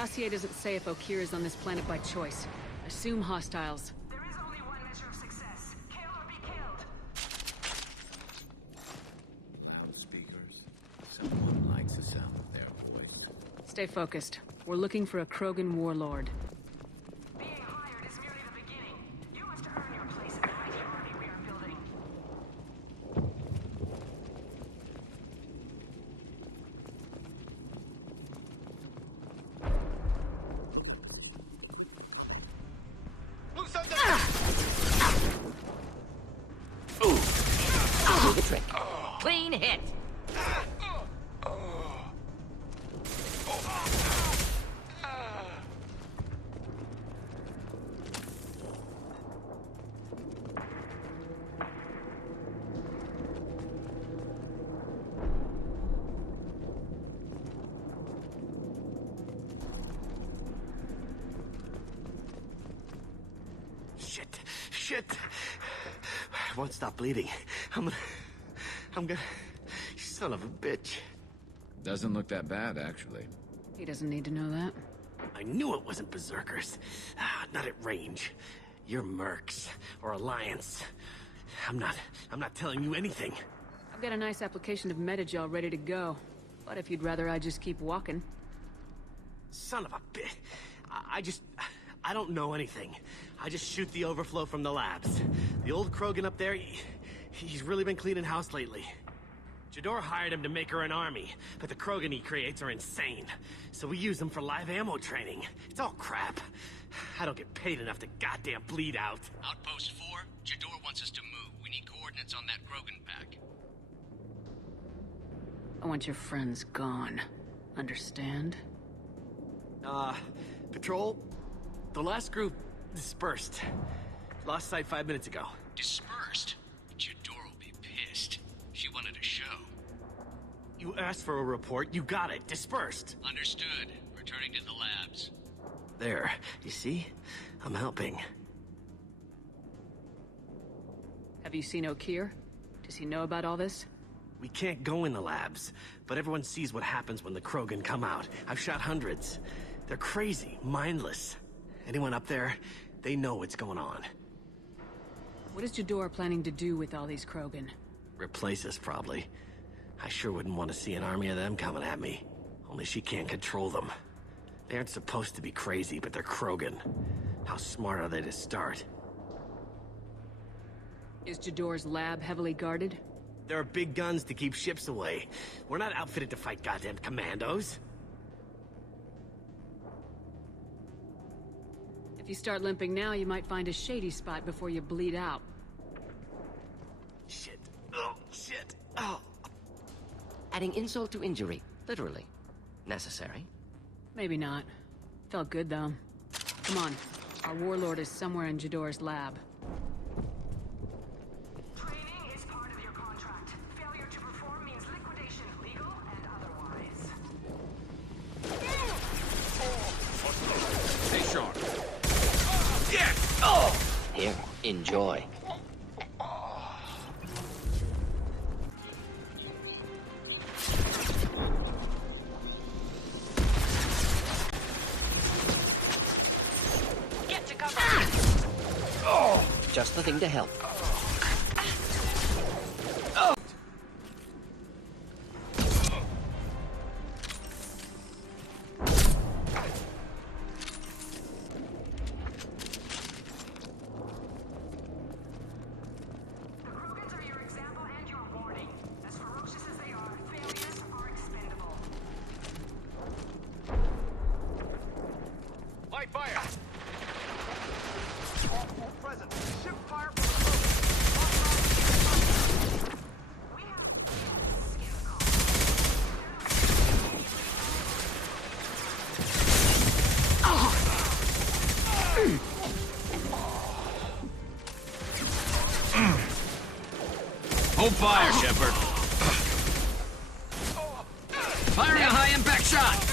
dossier doesn't say if Okir is on this planet by choice. Assume hostiles. There is only one measure of success. Kill or be killed. Loudspeakers. Someone likes the sound of their voice. Stay focused. We're looking for a Krogan warlord. Being hired is merely the beginning. You must earn your place in the mighty army we are building. Do the trick. Clean hit. Shit. I won't stop bleeding. I'm gonna... You son of a bitch. Doesn't look that bad, actually. He doesn't need to know that. I knew it wasn't Berserkers. Not at range. You're Mercs. Or Alliance. I'm not telling you anything. I've got a nice application of metagel ready to go. But if you'd rather I just keep walking. Son of a bitch. I don't know anything. I just shoot the overflow from the labs. The old Krogan up there, he's really been cleaning house lately. Jador hired him to make her an army, but the Krogan he creates are insane. So we use them for live ammo training. It's all crap. I don't get paid enough to goddamn bleed out. Outpost 4, Jador wants us to move. We need coordinates on that Krogan pack. I want your friends gone. Understand? Patrol, the last group dispersed. Lost sight 5 minutes ago. Dispersed? Jador will be pissed. She wanted a show. You asked for a report, you got it. Dispersed. Understood. Returning to the labs. There, you see? I'm helping. Have you seen Okir? Does he know about all this? We can't go in the labs, but everyone sees what happens when the Krogan come out. I've shot hundreds. They're crazy, mindless. Anyone up there, they know what's going on. What is Jador planning to do with all these Krogan? Replace us, probably. I sure wouldn't want to see an army of them coming at me. Only she can't control them. They aren't supposed to be crazy, but they're Krogan. How smart are they to start? Is Jador's lab heavily guarded? There are big guns to keep ships away. We're not outfitted to fight goddamn commandos. If you start limping now, you might find a shady spot before you bleed out. Shit. Oh, shit. Oh. Adding insult to injury. Literally. Necessary. Maybe not. Felt good, though. Come on. Our warlord is somewhere in Jador's lab. Training is part of your contract. Failure to perform means liquidation, legal and otherwise. Stay sharp. Here, enjoy. Get to cover. Just the thing to help. The Krogans are your example and your warning. As ferocious as they are, failures are expendable. Light fire! Present. Ship fire. We have Hold fire, Shepard. Firing a high-impact shot!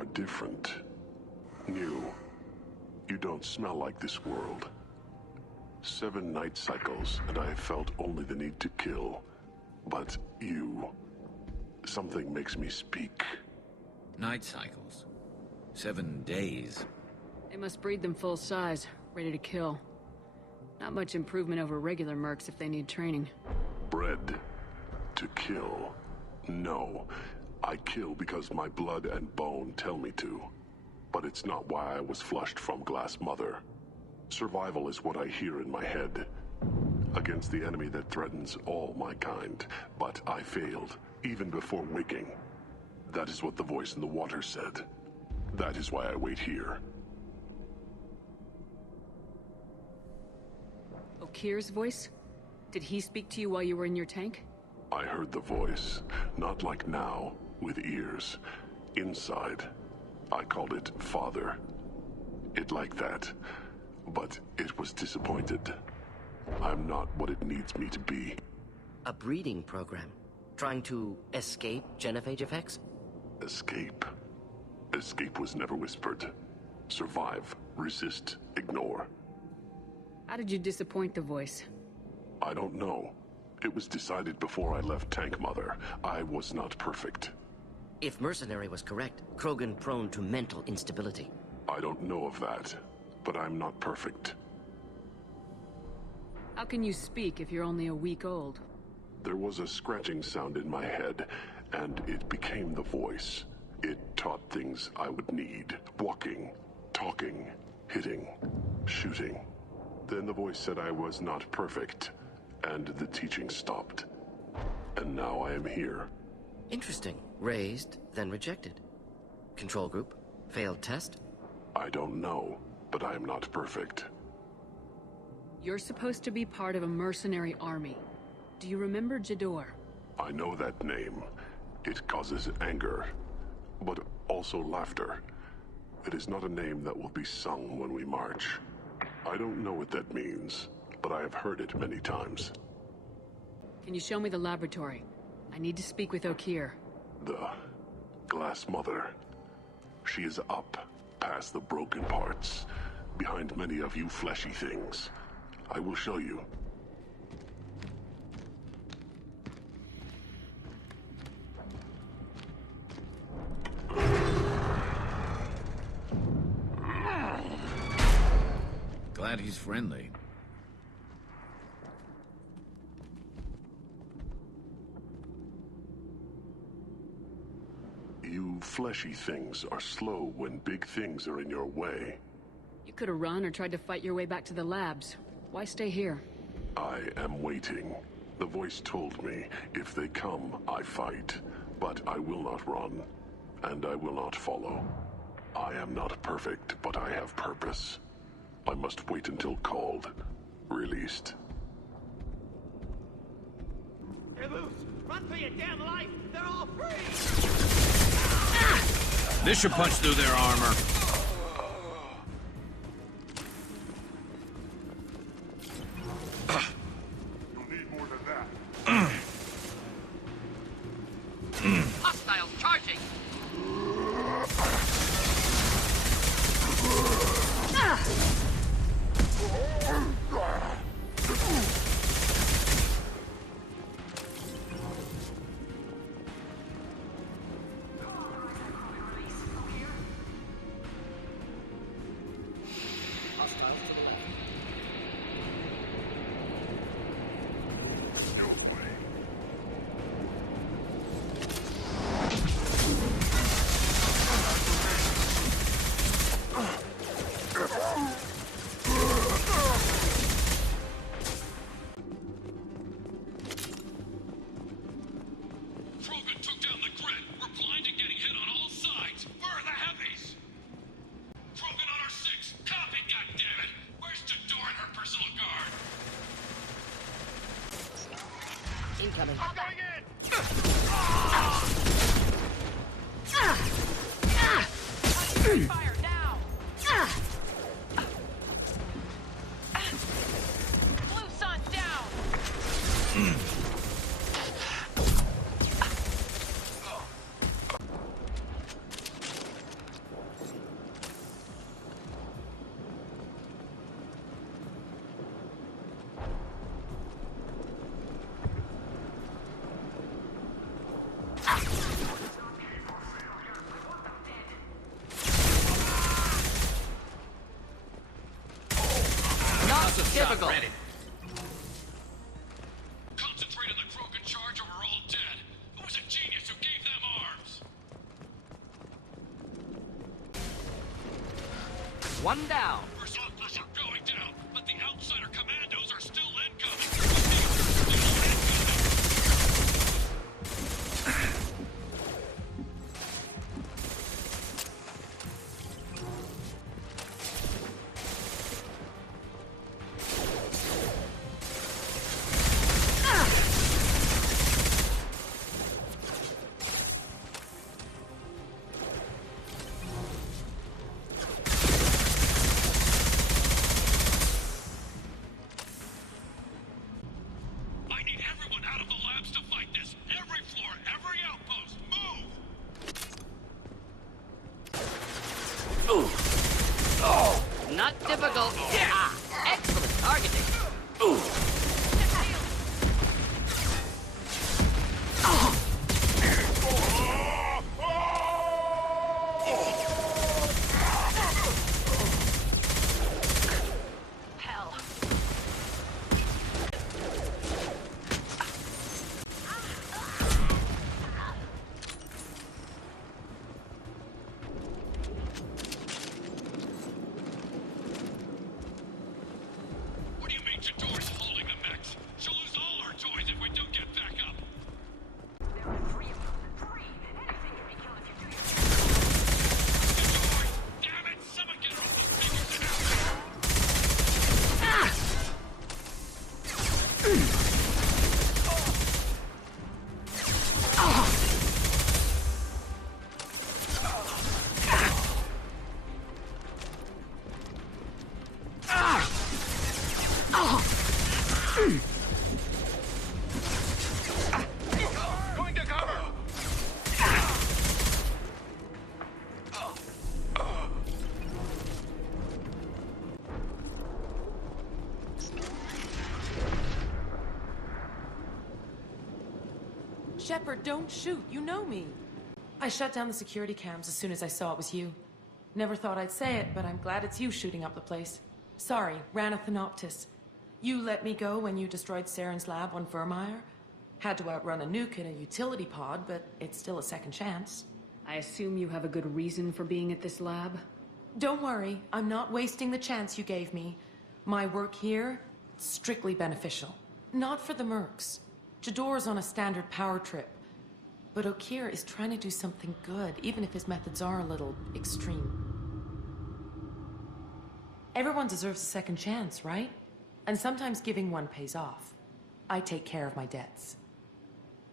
are different. New. You don't smell like this world. 7 night cycles, and I have felt only the need to kill. But you... something makes me speak. Night cycles. 7 days. They must breed them full size, ready to kill. Not much improvement over regular mercs if they need training. Bred to kill. No. I kill because my blood and bone tell me to. But it's not why I was flushed from Glass Mother. Survival is what I hear in my head. Against the enemy that threatens all my kind. But I failed, even before waking. That is what the voice in the water said. That is why I wait here. Okir's voice? Did he speak to you while you were in your tank? I heard the voice, not like now, with ears. Inside. I called it Father. It like that. But it was disappointed. I'm not what it needs me to be. A breeding program? Trying to escape genophage effects? Escape. Escape was never whispered. Survive, resist, ignore. How did you disappoint the voice? I don't know. It was decided before I left Tank Mother. I was not perfect. If Mercenary was correct, Krogan prone to mental instability. I don't know of that, but I'm not perfect. How can you speak if you're only a week old? There was a scratching sound in my head, and it became the voice. It taught things I would need. Walking, talking, hitting, shooting. Then the voice said I was not perfect, and the teaching stopped. And now I am here. Interesting. Raised, then rejected. Control group? Failed test? I don't know, but I am not perfect. You're supposed to be part of a mercenary army. Do you remember Jador? I know that name. It causes anger, but also laughter. It is not a name that will be sung when we march. I don't know what that means, but I have heard it many times. Can you show me the laboratory? I need to speak with Okir. The Glass Mother. She is up, past the broken parts, behind many of you fleshy things. I will show you. Glad he's friendly. You fleshy things are slow when big things are in your way. You could have run or tried to fight your way back to the labs. Why stay here? I am waiting. The voice told me, if they come, I fight. But I will not run, and I will not follow. I am not perfect, but I have purpose. I must wait until called, released. They're loose! Run for your damn life! They're all free! This should punch through their armor. You'll need more than that. Hostiles charging! Krogan took down the grid. We're blind and getting hit on all sides. Where are the heavies? Krogan on our 6. Copy, goddammit. Where's Jador and her personal guard? Incoming. I'm going in! Fire now! Blue sun down! typical. Granted. Concentrate on the Krogan charge or we're all dead. Who was a genius who gave them arms? One down. First officers are going down, but the outsider commandos are still incoming. I need everyone out of the labs to fight this. Every floor, every outpost, move! Not difficult. Ah, excellent targeting. Hell. What do you mean Jador's holding the mechs? She'll lose all her toys if we don't get back up. There are three of them. Three! Anything can be killed if you do your Jador! Damn it! Someone get her off those speakers and out! Going to cover! Shepard, don't shoot. You know me. I shut down the security cams as soon as I saw it was you. Never thought I'd say it, but I'm glad it's you shooting up the place. Sorry, ran a Thanoptis. You let me go when you destroyed Saren's lab on Vermeer. Had to outrun a nuke in a utility pod, but it's still a second chance. I assume you have a good reason for being at this lab? Don't worry, I'm not wasting the chance you gave me. My work here, strictly beneficial. Not for the mercs. Jador's on a standard power trip. But Okir is trying to do something good, even if his methods are a little extreme. Everyone deserves a second chance, right? And sometimes giving one pays off. I take care of my debts.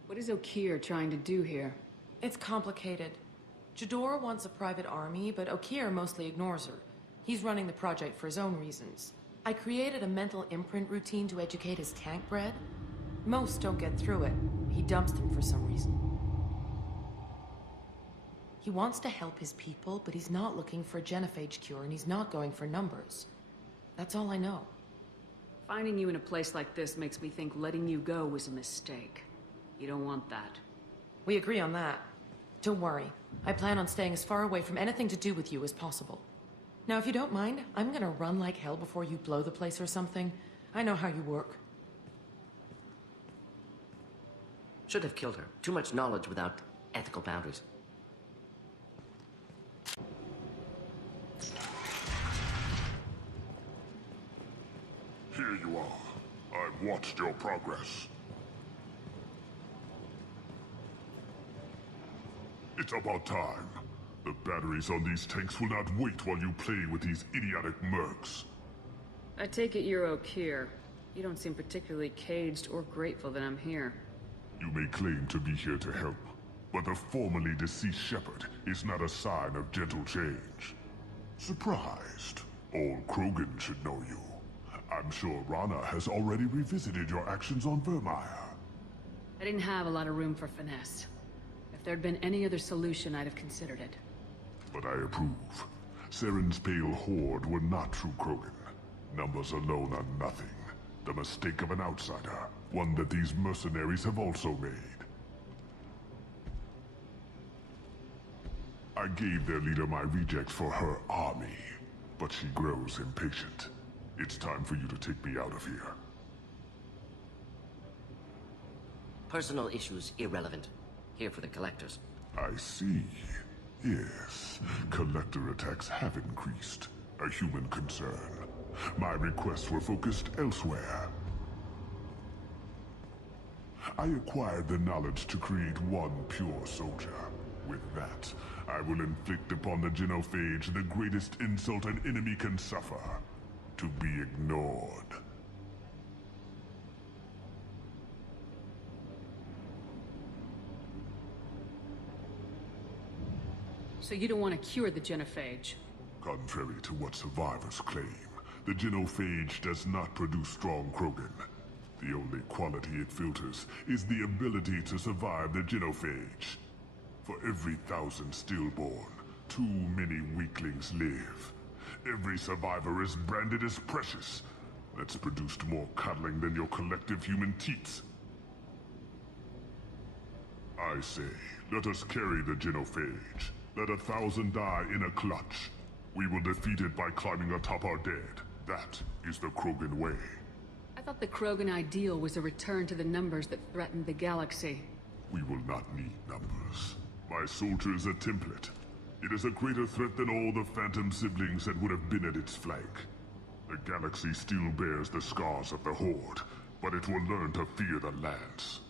What is Okir trying to do here? It's complicated. Jador wants a private army, but Okir mostly ignores her. He's running the project for his own reasons. I created a mental imprint routine to educate his tank bred. Most don't get through it. He dumps them for some reason. He wants to help his people, but he's not looking for a genophage cure, and he's not going for numbers. That's all I know. Finding you in a place like this makes me think letting you go was a mistake. You don't want that. We agree on that. Don't worry. I plan on staying as far away from anything to do with you as possible. Now, if you don't mind, I'm gonna run like hell before you blow the place or something. I know how you work. Should have killed her. Too much knowledge without ethical boundaries. Here you are. I've watched your progress. It's about time. The batteries on these tanks will not wait while you play with these idiotic mercs. I take it you're Okir. You don't seem particularly caged or grateful that I'm here. You may claim to be here to help, but the formerly deceased Shepard is not a sign of gentle change. Surprised? Old Krogan should know you. I'm sure Rana has already revisited your actions on Vermeer. I didn't have a lot of room for finesse. If there'd been any other solution, I'd have considered it. But I approve. Saren's pale horde were not true Krogan. Numbers alone are nothing. The mistake of an outsider, one that these mercenaries have also made. I gave their leader my rejects for her army, but she grows impatient. It's time for you to take me out of here. Personal issues irrelevant. Here for the collectors. I see. Yes, collector attacks have increased. A human concern. My requests were focused elsewhere. I acquired the knowledge to create one pure soldier. With that, I will inflict upon the genophage the greatest insult an enemy can suffer. To be ignored. So you don't want to cure the genophage? Contrary to what survivors claim, the genophage does not produce strong Krogan. The only quality it filters is the ability to survive the genophage. For every 1,000 stillborn, too many weaklings live. Every survivor is branded as precious. That's produced more cuddling than your collective human teats. I say, let us carry the genophage. Let 1,000 die in a clutch. We will defeat it by climbing atop our dead. That is the Krogan way. I thought the Krogan ideal was a return to the numbers that threatened the galaxy. We will not need numbers. My soldier is a template. It is a greater threat than all the Phantom siblings that would have been at its flank. The galaxy still bears the scars of the Horde, but it will learn to fear the Lance.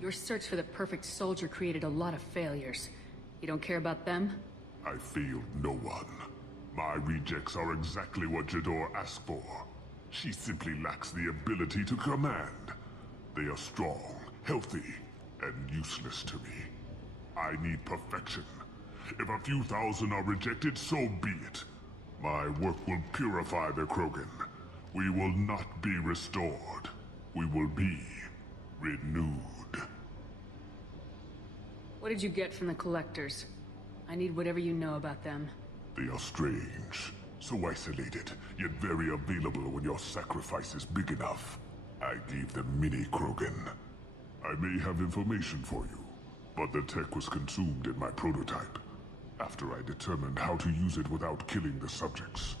Your search for the perfect soldier created a lot of failures. You don't care about them? I failed no one. My rejects are exactly what Jador asked for. She simply lacks the ability to command. They are strong, healthy, and useless to me. I need perfection. If a few thousand are rejected, so be it. My work will purify the Krogan. We will not be restored. We will be renewed. What did you get from the collectors? I need whatever you know about them. They are strange, so isolated, yet very available when your sacrifice is big enough. I gave them mini Krogan. I may have information for you, but the tech was consumed in my prototype, after I determined how to use it without killing the subjects.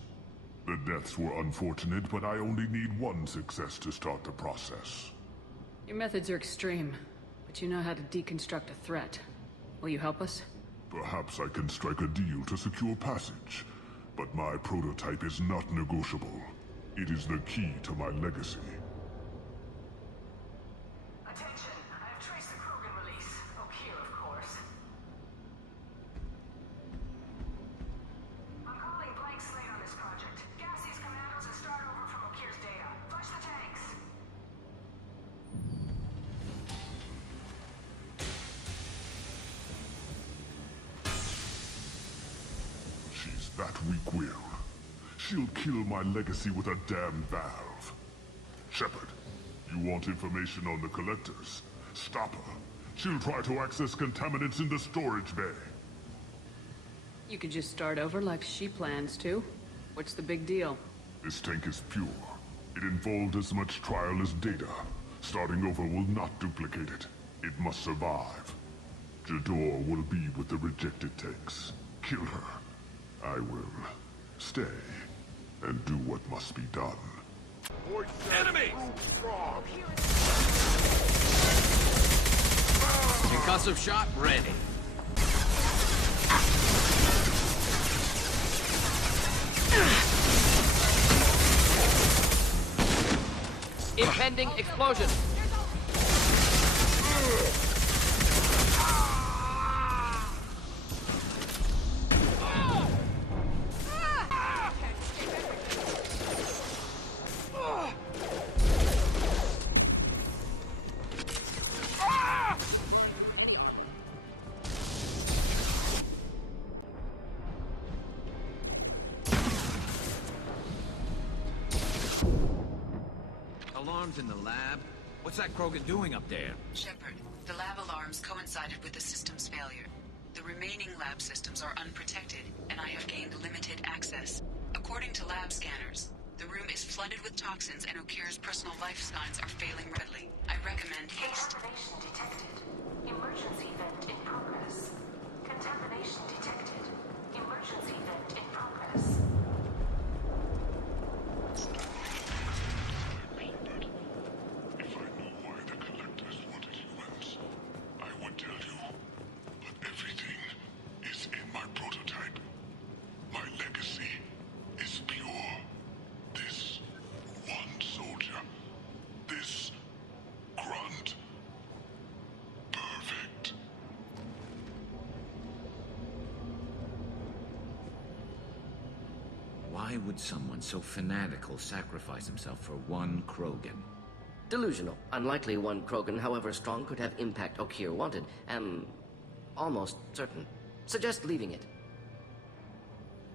The deaths were unfortunate, but I only need one success to start the process. Your methods are extreme, but you know how to deconstruct a threat. Will you help us? Perhaps I can strike a deal to secure passage, but my prototype is not negotiable. It is the key to my legacy. Attention, I have traced the Krogan release. O'Kear, of course. I'm calling blank slate on this project. Gas these commandos and start over from O'Kear's data. Flush the tanks. She's that weak-willed. She'll kill my legacy with a damn valve. Shepard, you want information on the collectors? Stop her. She'll try to access contaminants in the storage bay. You could just start over like she plans to. What's the big deal? This tank is pure. It involved as much trial as data. Starting over will not duplicate it. It must survive. Jador will be with the rejected tanks. Kill her. I will stay and do what must be done. Enemy! Concussive shot ready. Impending explosion. Alarms in the lab? What's that Krogan doing up there? Shepard, the lab alarms coincided with the system's failure. The remaining lab systems are unprotected, and I have gained limited access. According to lab scanners, the room is flooded with toxins and O'Kear's personal life signs are failing rapidly. I recommend haste. Contamination detected. Emergency vent in progress. Contamination detected. Emergency vent Why would someone so fanatical sacrifice himself for one Krogan? Delusional. Unlikely one Krogan, however strong, could have impact Okeer wanted. Am almost certain. Suggest leaving it.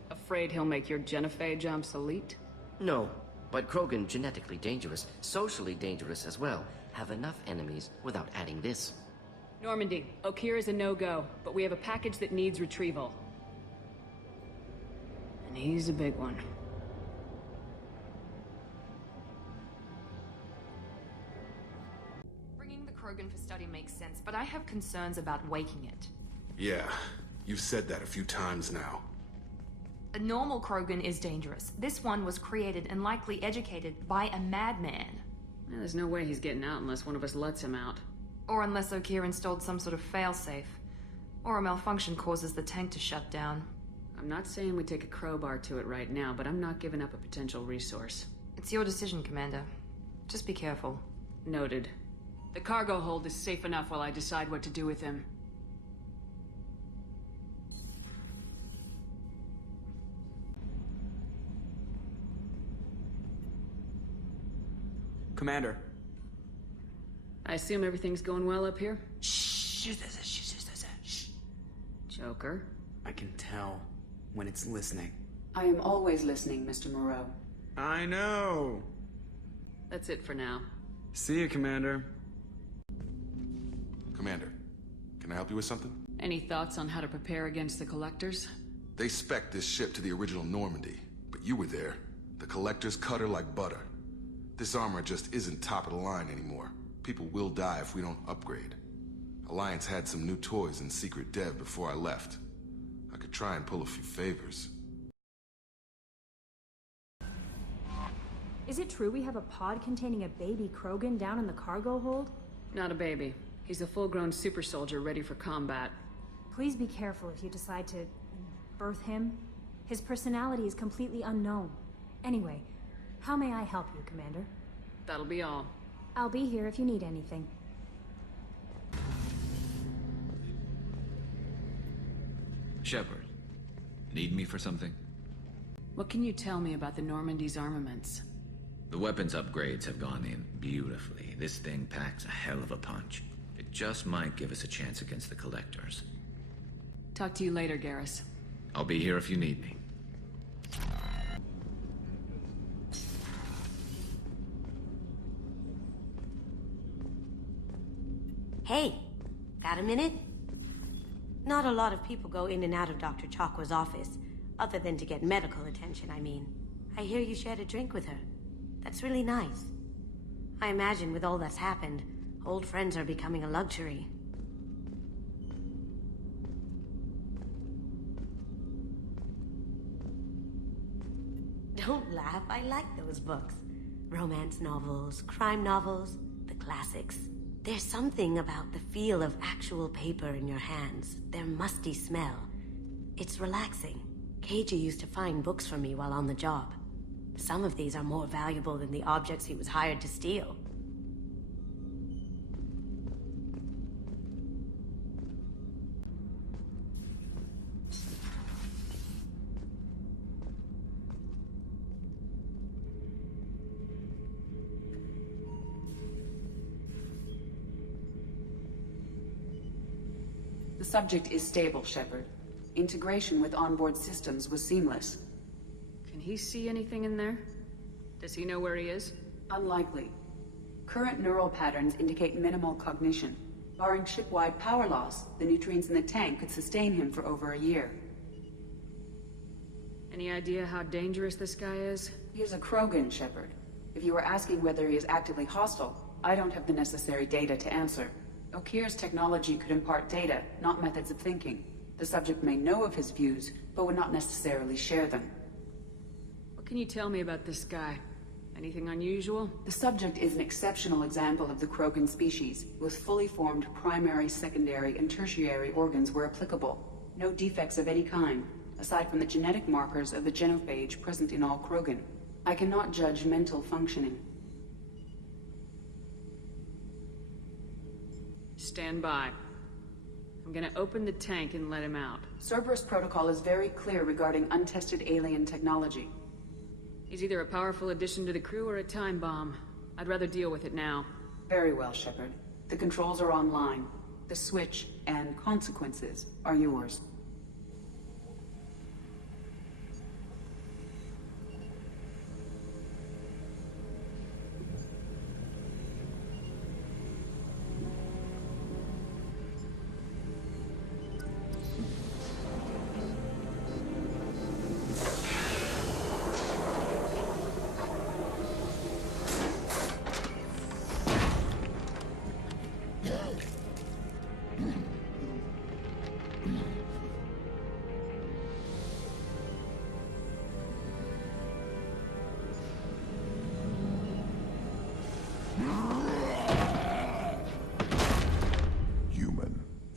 Afraid he'll make your genophage obsolete? No, but Krogan genetically dangerous, socially dangerous as well. Have enough enemies without adding this. Normandy, Okeer is a no-go, but we have a package that needs retrieval. And he's a big one. Bringing the Krogan for study makes sense, but I have concerns about waking it. Yeah, you've said that a few times now. A normal Krogan is dangerous. This one was created and likely educated by a madman. Yeah, there's no way he's getting out unless one of us lets him out. Or unless Okeer installed some sort of failsafe. Or a malfunction causes the tank to shut down. I'm not saying we take a crowbar to it right now, but I'm not giving up a potential resource. It's your decision, Commander. Just be careful. Noted. The cargo hold is safe enough while I decide what to do with him. Commander. I assume everything's going well up here? Shh. Joker? I can tell when it's listening. I am always listening, Mr. Moreau. I know. That's it for now. See you, Commander. Commander, can I help you with something? Any thoughts on how to prepare against the Collectors? They spec'd this ship to the original Normandy, but you were there. The Collectors cut her like butter. This armor just isn't top of the line anymore. People will die if we don't upgrade. Alliance had some new toys in secret dev before I left. I could try and pull a few favors. Is it true we have a pod containing a baby Krogan down in the cargo hold? Not a baby. He's a full-grown super soldier ready for combat. Please be careful if you decide to birth him. His personality is completely unknown. Anyway, how may I help you, Commander? That'll be all. I'll be here if you need anything. Shepard, need me for something? What can you tell me about the Normandy's armaments? The weapons upgrades have gone in beautifully. This thing packs a hell of a punch. It just might give us a chance against the Collectors. Talk to you later, Garrus. I'll be here if you need me. Hey, got a minute? Not a lot of people go in and out of Dr. Chakwa's office, other than to get medical attention, I mean. I hear you shared a drink with her. That's really nice. I imagine with all that's happened, old friends are becoming a luxury. Don't laugh, I like those books. Romance novels, crime novels, the classics. There's something about the feel of actual paper in your hands, their musty smell. It's relaxing. Keiji used to find books for me while on the job. Some of these are more valuable than the objects he was hired to steal. The subject is stable, Shepard. Integration with onboard systems was seamless. Can he see anything in there? Does he know where he is? Unlikely. Current neural patterns indicate minimal cognition. Barring ship-wide power loss, the nutrients in the tank could sustain him for over a year. Any idea how dangerous this guy is? He is a Krogan, Shepard. If you were asking whether he is actively hostile, I don't have the necessary data to answer. Okeer's technology could impart data, not methods of thinking. The subject may know of his views, but would not necessarily share them. What can you tell me about this guy? Anything unusual? The subject is an exceptional example of the Krogan species, with fully formed primary, secondary, and tertiary organs where applicable. No defects of any kind, aside from the genetic markers of the genophage present in all Krogan. I cannot judge mental functioning. Stand by. I'm gonna open the tank and let him out. Cerberus protocol is very clear regarding untested alien technology. He's either a powerful addition to the crew or a time bomb. I'd rather deal with it now. Very well, Shepard. The controls are online. The switch and consequences are yours.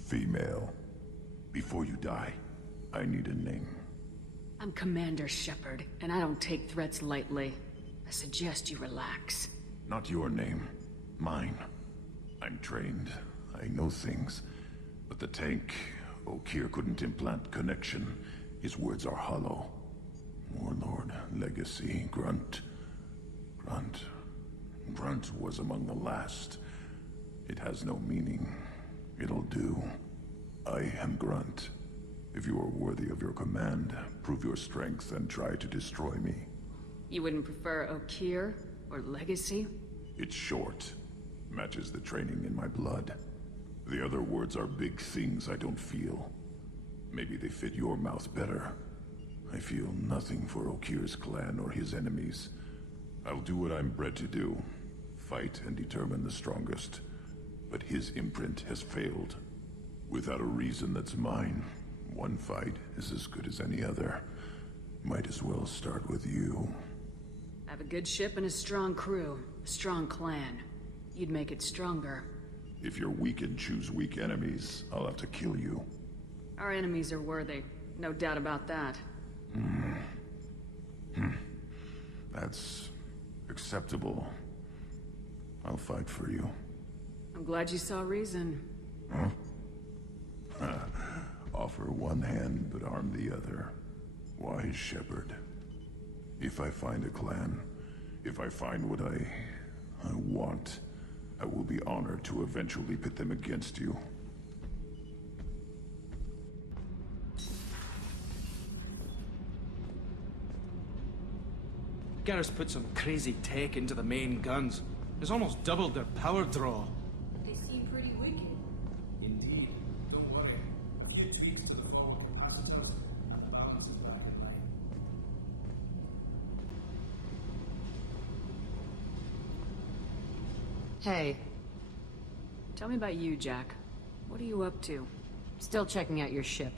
Female. Before you die, I need a name. I'm Commander Shepard, and I don't take threats lightly. I suggest you relax. Not your name. Mine. I'm trained. I know things. But the tank, Okeer couldn't implant connection. His words are hollow. Warlord, Legacy, Grunt. Grunt was among the last. It has no meaning. It'll do. I am Grunt. If you are worthy of your command, prove your strength and try to destroy me. You wouldn't prefer Okeer or Legacy? It's short. Matches the training in my blood. The other words are big things I don't feel. Maybe they fit your mouth better. I feel nothing for Okeer's clan or his enemies. I'll do what I'm bred to do. Fight and determine the strongest. But his imprint has failed. Without a reason that's mine, one fight is as good as any other. Might as well start with you. I have a good ship and a strong crew. A strong clan. You'd make it stronger. If you're weak and choose weak enemies, I'll have to kill you. Our enemies are worthy. No doubt about that. That's acceptable. I'll fight for you. I'm glad you saw reason. Huh? Offer one hand, but arm the other. Wise Shepard. If I find a clan, if I find what I want, I will be honored to eventually pit them against you. Garrus put some crazy tech into the main guns. It's almost doubled their power draw. They seem pretty wicked. Indeed. Don't worry. A few tweaks to the forward capacitors, and the balance is back in line. Hey. Tell me about you, Jack. What are you up to? Still checking out your ship.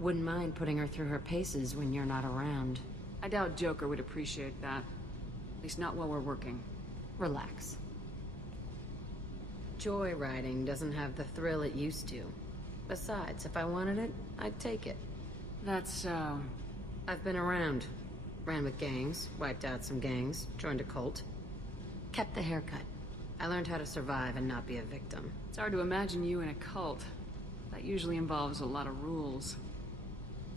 Wouldn't mind putting her through her paces when you're not around. I doubt Joker would appreciate that. At least not while we're working. Relax. Joyriding doesn't have the thrill it used to. Besides, if I wanted it, I'd take it. That's, I've been around. Ran with gangs, wiped out some gangs, joined a cult. Kept the haircut. I learned how to survive and not be a victim. It's hard to imagine you in a cult. That usually involves a lot of rules.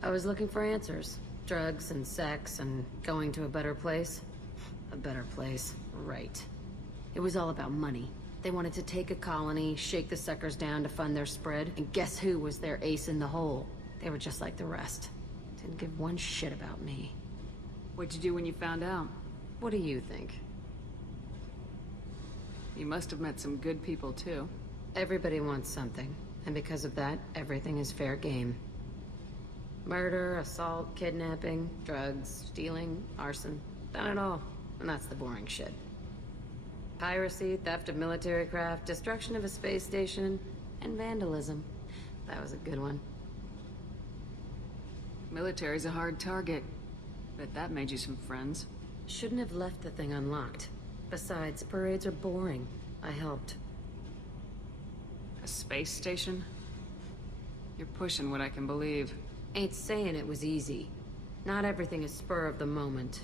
I was looking for answers. Drugs and sex and going to a better place. A better place, right. It was all about money. They wanted to take a colony, shake the suckers down to fund their spread, and guess who was their ace in the hole? They were just like the rest. Didn't give one shit about me. What'd you do when you found out? What do you think? You must have met some good people, too. Everybody wants something, and because of that, everything is fair game. Murder, assault, kidnapping, drugs, stealing, arson. Done it all. And that's the boring shit. Piracy, theft of military craft, destruction of a space station, and vandalism. That was a good one. Military's a hard target. Bet that made you some friends. Shouldn't have left the thing unlocked. Besides, parades are boring. I helped. A space station? You're pushing what I can believe. Ain't saying it was easy. Not everything is spur of the moment.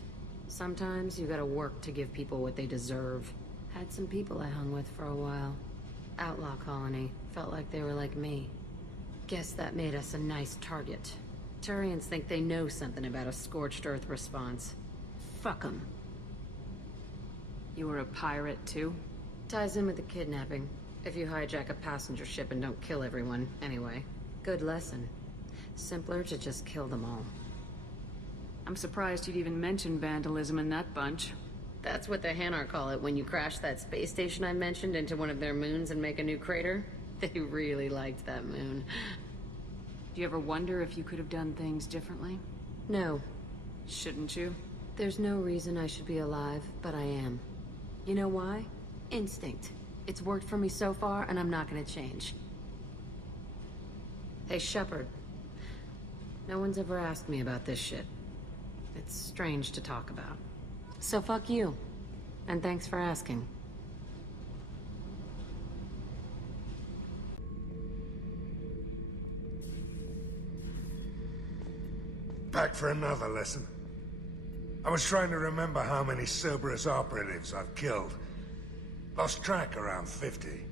Sometimes you gotta work to give people what they deserve. Had some people I hung with for a while. Outlaw colony. Felt like they were like me. Guess that made us a nice target. Turians think they know something about a scorched earth response. fuck them. You were a pirate, too? Ties in with the kidnapping. If you hijack a passenger ship and don't kill everyone, anyway. Good lesson. Simpler to just kill them all. I'm surprised you'd even mention vandalism in that bunch. That's what the Hanar call it when you crash that space station I mentioned into one of their moons and make a new crater. They really liked that moon. Do you ever wonder if you could have done things differently? No. Shouldn't you? There's no reason I should be alive, but I am. You know why? Instinct. It's worked for me so far, and I'm not gonna change. Hey, Shepard. No one's ever asked me about this shit. It's strange to talk about. So fuck you. And thanks for asking. Back for another lesson. I was trying to remember how many Cerberus operatives I've killed. Lost track around 50.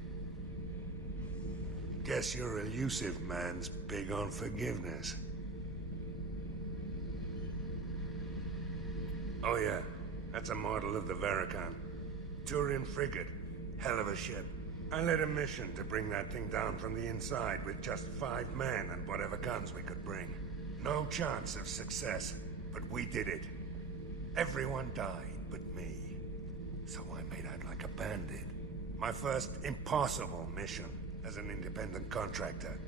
Guess your elusive man's big on forgiveness. Oh yeah, that's a model of the Veracon. Turian frigate. Hell of a ship. I led a mission to bring that thing down from the inside with just 5 men and whatever guns we could bring. No chance of success, but we did it. Everyone died but me. So I made out like a bandit. My first impossible mission as an independent contractor.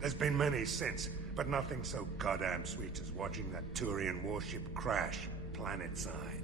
There's been many since, but nothing so goddamn sweet as watching that Turian warship crash planet-side.